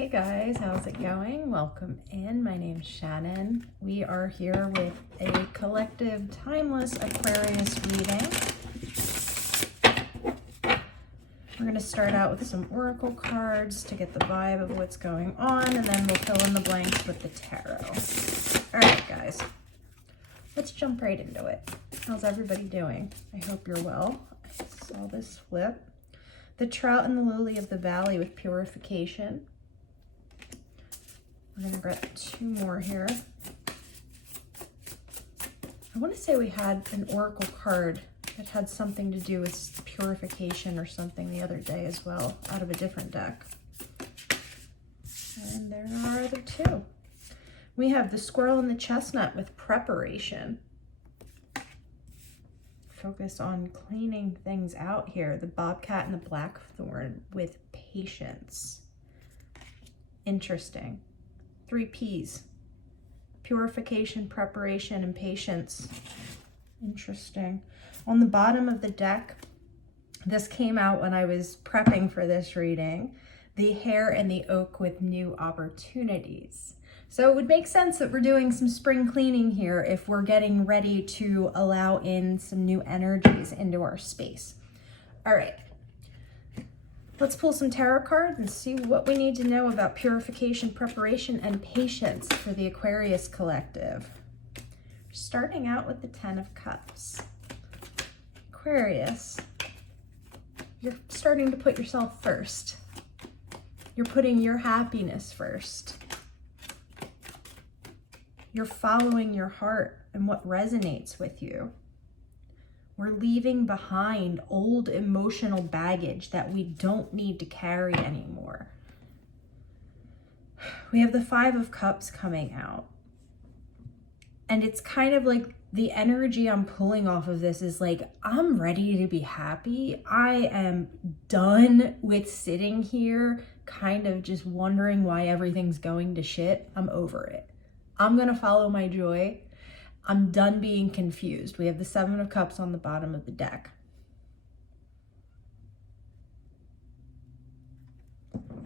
Hey guys, how's it going? Welcome in. My name's Shannon. We are here with a collective timeless Aquarius reading. We're going to start out with some oracle cards to get the vibe of what's going on, and then we'll fill in the blanks with the tarot. All right, guys, let's jump right into it. How's everybody doing? I hope you're well. I saw this flip. The trout and the lily of the valley with purification. We're going to grab two more here. I want to say we had an oracle card that had something to do with purification or something the other day as well, out of a different deck. And there are the two. We have the squirrel and the chestnut with preparation. Focus on cleaning things out here. The bobcat and the blackthorn with patience. Interesting. 3 P's. Purification, preparation, and patience. Interesting. On the bottom of the deck, this came out when I was prepping for this reading. The hare and the oak with new opportunities. So it would make sense that we're doing some spring cleaning here if we're getting ready to allow in some new energies into our space. All right. Let's pull some tarot cards and see what we need to know about purification, preparation, and patience for the Aquarius collective. Starting out with the 10 of Cups. Aquarius, you're starting to put yourself first. You're putting your happiness first. You're following your heart and what resonates with you. We're leaving behind old emotional baggage that we don't need to carry anymore. We have the 5 of Cups coming out. And it's kind of like the energy I'm pulling off of this is like, I'm ready to be happy. I am done with sitting here kind of just wondering why everything's going to shit. I'm over it. I'm going to follow my joy. I'm done being confused. We have the 7 of Cups on the bottom of the deck.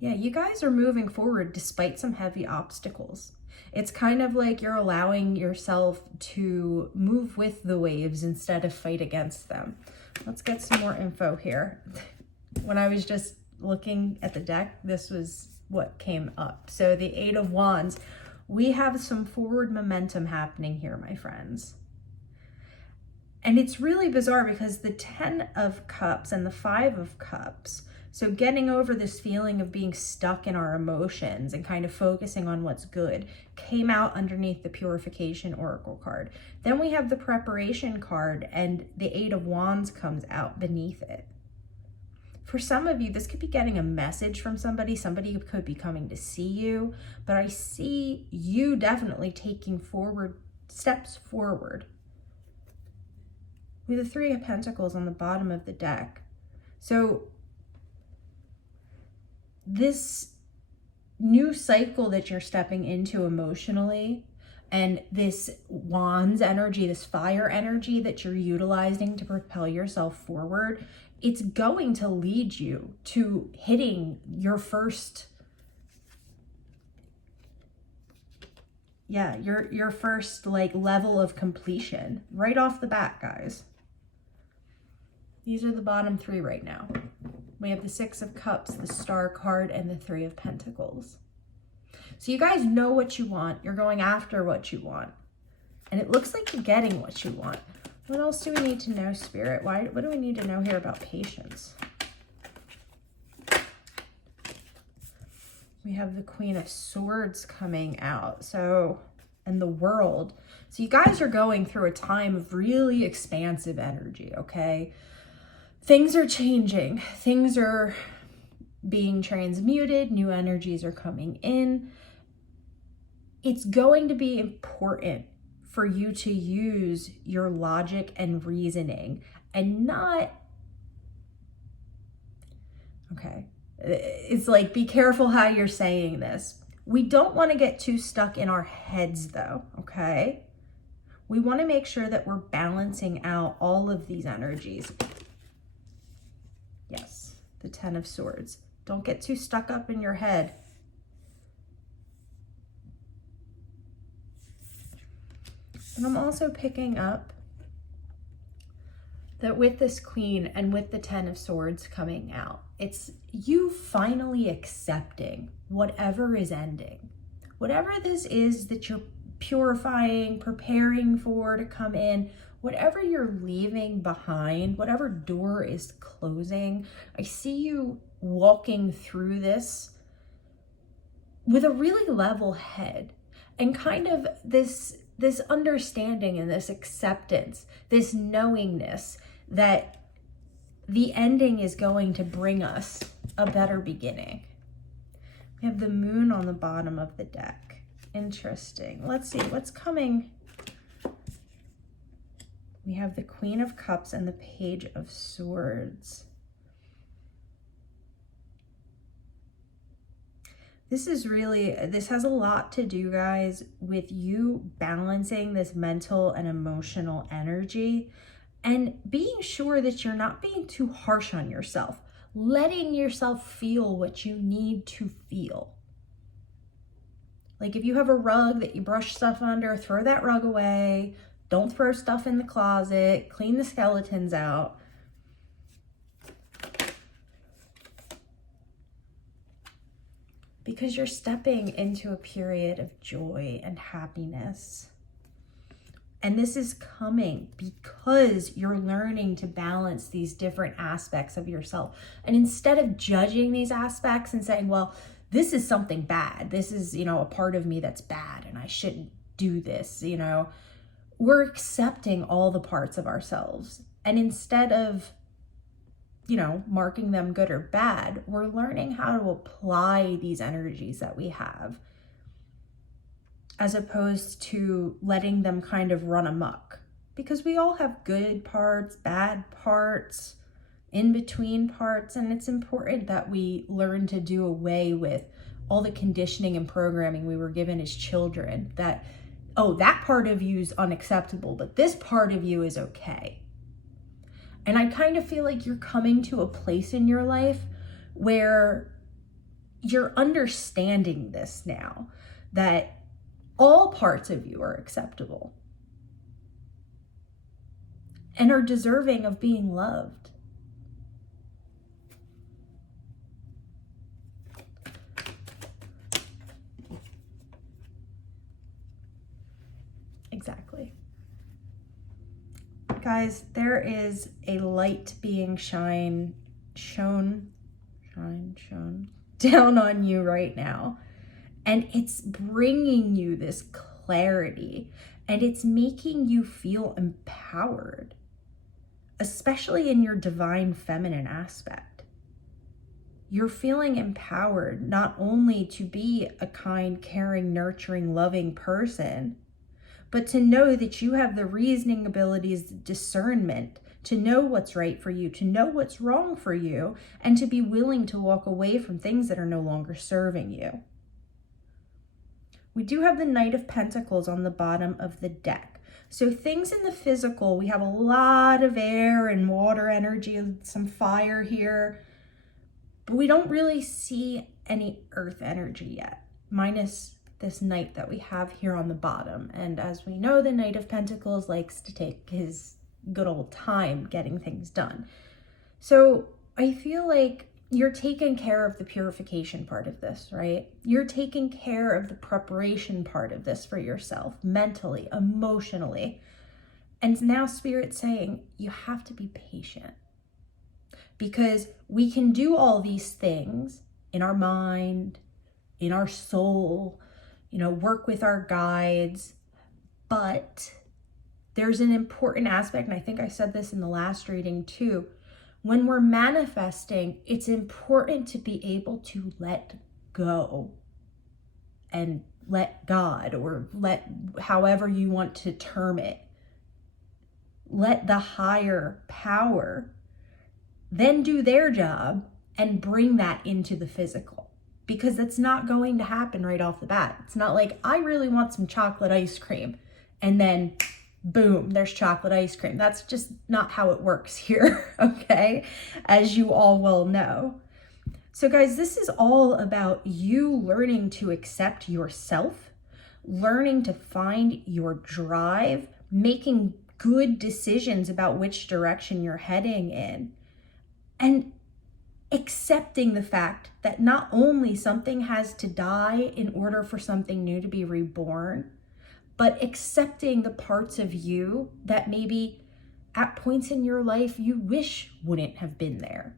Yeah, you guys are moving forward despite some heavy obstacles. It's kind of like you're allowing yourself to move with the waves instead of fight against them. Let's get some more info here. When I was just looking at the deck, this was what came up. So the 8 of Wands. We have some forward momentum happening here, my friends. And it's really bizarre because the 10 of Cups and the 5 of Cups, so getting over this feeling of being stuck in our emotions and kind of focusing on what's good, came out underneath the Purification Oracle card. Then we have the Preparation card and the 8 of Wands comes out beneath it. For some of you, this could be getting a message from somebody. Somebody could be coming to see you, but I see you definitely taking steps forward. With the 3 of Pentacles on the bottom of the deck. So this new cycle that you're stepping into emotionally, and this Wands energy, this fire energy that you're utilizing to propel yourself forward, it's going to lead you to hitting your first, your first like level of completion right off the bat, guys. These are the bottom 3 right now. We have the 6 of Cups, the Star card, and the 3 of Pentacles. So you guys know what you want. You're going after what you want. And it looks like you're getting what you want. What else do we need to know, Spirit? What do we need to know here about patience? We have the Queen of Swords coming out. So, and the World. So you guys are going through a time of really expansive energy, okay? Things are changing. Things are being transmuted. New energies are coming in. It's going to be important for you to use your logic and reasoning and not, okay, it's like, be careful how you're saying this. We don't want to get too stuck in our heads though, okay? We want to make sure that we're balancing out all of these energies. Yes, the 10 of Swords. Don't get too stuck up in your head. And I'm also picking up that with this Queen and with the Ten of Swords coming out, it's you finally accepting whatever is ending. Whatever this is that you're purifying, preparing for to come in, whatever you're leaving behind, whatever door is closing, I see you walking through this with a really level head and kind of this understanding and this acceptance, this knowingness that the ending is going to bring us a better beginning. We have the Moon on the bottom of the deck. Interesting. Let's see what's coming. We have the Queen of Cups and the Page of Swords. This has a lot to do, guys, with you balancing this mental and emotional energy and being sure that you're not being too harsh on yourself, letting yourself feel what you need to feel. Like if you have a rug that you brush stuff under, throw that rug away. Don't throw stuff in the closet. Clean the skeletons out. Because you're stepping into a period of joy and happiness. And this is coming because you're learning to balance these different aspects of yourself. And instead of judging these aspects and saying, well, this is something bad. This is, a part of me that's bad and I shouldn't do this, We're accepting all the parts of ourselves. And instead of marking them good or bad, we're learning how to apply these energies that we have as opposed to letting them kind of run amok. Because we all have good parts, bad parts, in-between parts, and it's important that we learn to do away with all the conditioning and programming we were given as children that, oh, that part of you is unacceptable, but this part of you is okay. And I kind of feel like you're coming to a place in your life where you're understanding this now, that all parts of you are acceptable and are deserving of being loved. Exactly. Guys, there is a light being shown down on you right now. And it's bringing you this clarity and it's making you feel empowered, especially in your divine feminine aspect. You're feeling empowered not only to be a kind, caring, nurturing, loving person, but to know that you have the reasoning abilities, discernment, to know what's right for you, to know what's wrong for you, and to be willing to walk away from things that are no longer serving you. We do have the Knight of Pentacles on the bottom of the deck. So things in the physical, we have a lot of air and water energy, some fire here, but we don't really see any earth energy yet, minus this Knight that we have here on the bottom. And as we know, the Knight of Pentacles likes to take his good old time getting things done. So I feel like you're taking care of the purification part of this, right? You're taking care of the preparation part of this for yourself, mentally, emotionally. And now Spirit's saying you have to be patient because we can do all these things in our mind, in our soul, work with our guides, but there's an important aspect, and I think I said this in the last reading too. When we're manifesting, it's important to be able to let go and let God, or let however you want to term it, let the higher power then do their job and bring that into the physical. Because that's not going to happen right off the bat. It's not like, I really want some chocolate ice cream, and then boom, there's chocolate ice cream. That's just not how it works here, okay? As you all well know. So guys, this is all about you learning to accept yourself, learning to find your drive, making good decisions about which direction you're heading in, and accepting the fact that not only something has to die in order for something new to be reborn, but accepting the parts of you that maybe at points in your life you wish wouldn't have been there.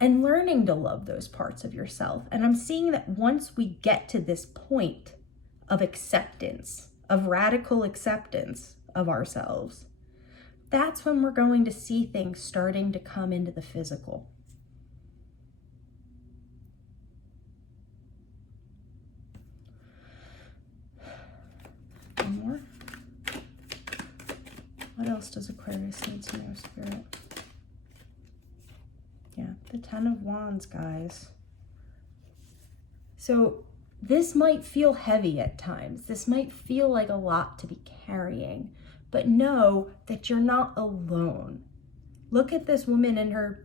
And learning to love those parts of yourself. And I'm seeing that once we get to this point of acceptance, of radical acceptance of ourselves, that's when we're going to see things starting to come into the physical. One more. What else does Aquarius need to know, Spirit? Yeah, the 10 of Wands, guys. So this might feel heavy at times. This might feel like a lot to be carrying, but know that you're not alone. Look at this woman in her,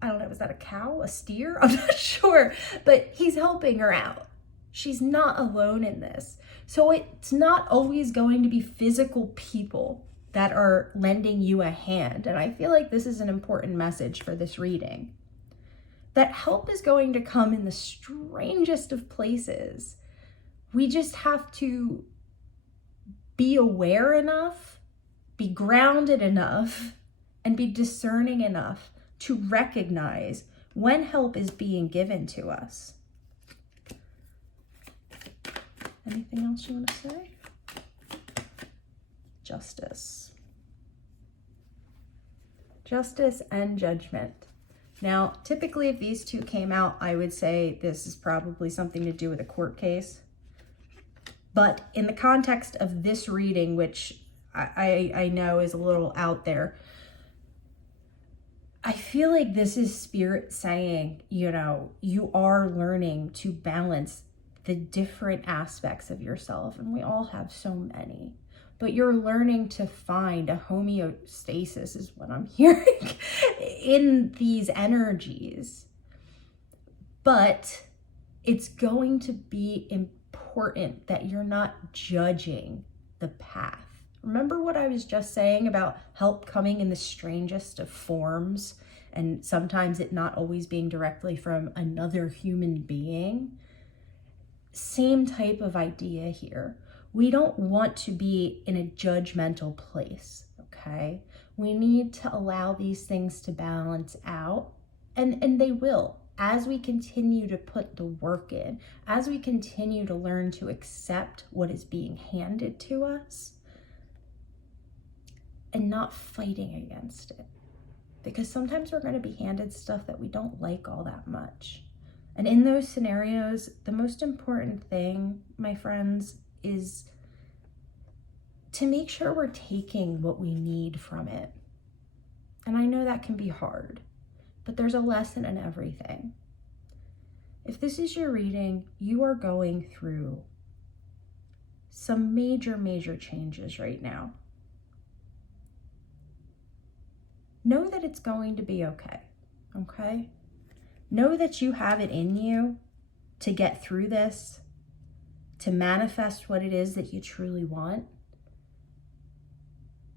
I don't know, is that a cow, a steer? I'm not sure, but he's helping her out. She's not alone in this. So it's not always going to be physical people that are lending you a hand. And I feel like this is an important message for this reading. That help is going to come in the strangest of places. We just have to be aware enough, be grounded enough, and be discerning enough to recognize when help is being given to us. Anything else you want to say? Justice. Justice and judgment. Now, typically if these two came out, I would say this is probably something to do with a court case. But in the context of this reading, which I know is a little out there, I feel like this is Spirit saying, you are learning to balance the different aspects of yourself. And we all have so many. But you're learning to find a homeostasis, is what I'm hearing, in these energies. But it's going to be important that you're not judging the path. Remember what I was just saying about help coming in the strangest of forms, and sometimes it not always being directly from another human being? Same type of idea here. We don't want to be in a judgmental place, okay? We need to allow these things to balance out, and they will. As we continue to put the work in, as we continue to learn to accept what is being handed to us, and not fighting against it. Because sometimes we're going to be handed stuff that we don't like all that much. And in those scenarios, the most important thing, my friends, is to make sure we're taking what we need from it. And I know that can be hard, but there's a lesson in everything. If this is your reading, you are going through some major changes right now. Know that it's going to be okay, okay? Know that you have it in you to get through this, to manifest what it is that you truly want,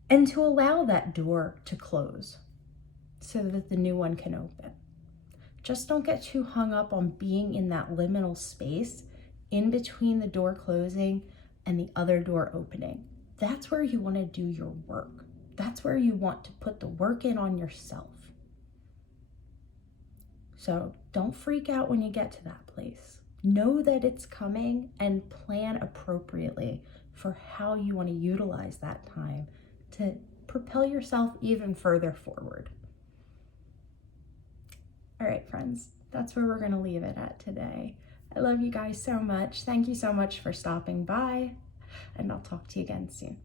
and to allow that door to close so that the new one can open. Just don't get too hung up on being in that liminal space in between the door closing and the other door opening. That's where you want to do your work. That's where you want to put the work in on yourself. So don't freak out when you get to that place. Know that it's coming and plan appropriately for how you want to utilize that time to propel yourself even further forward. All right, friends, that's where we're going to leave it at today. I love you guys so much. Thank you so much for stopping by, and I'll talk to you again soon.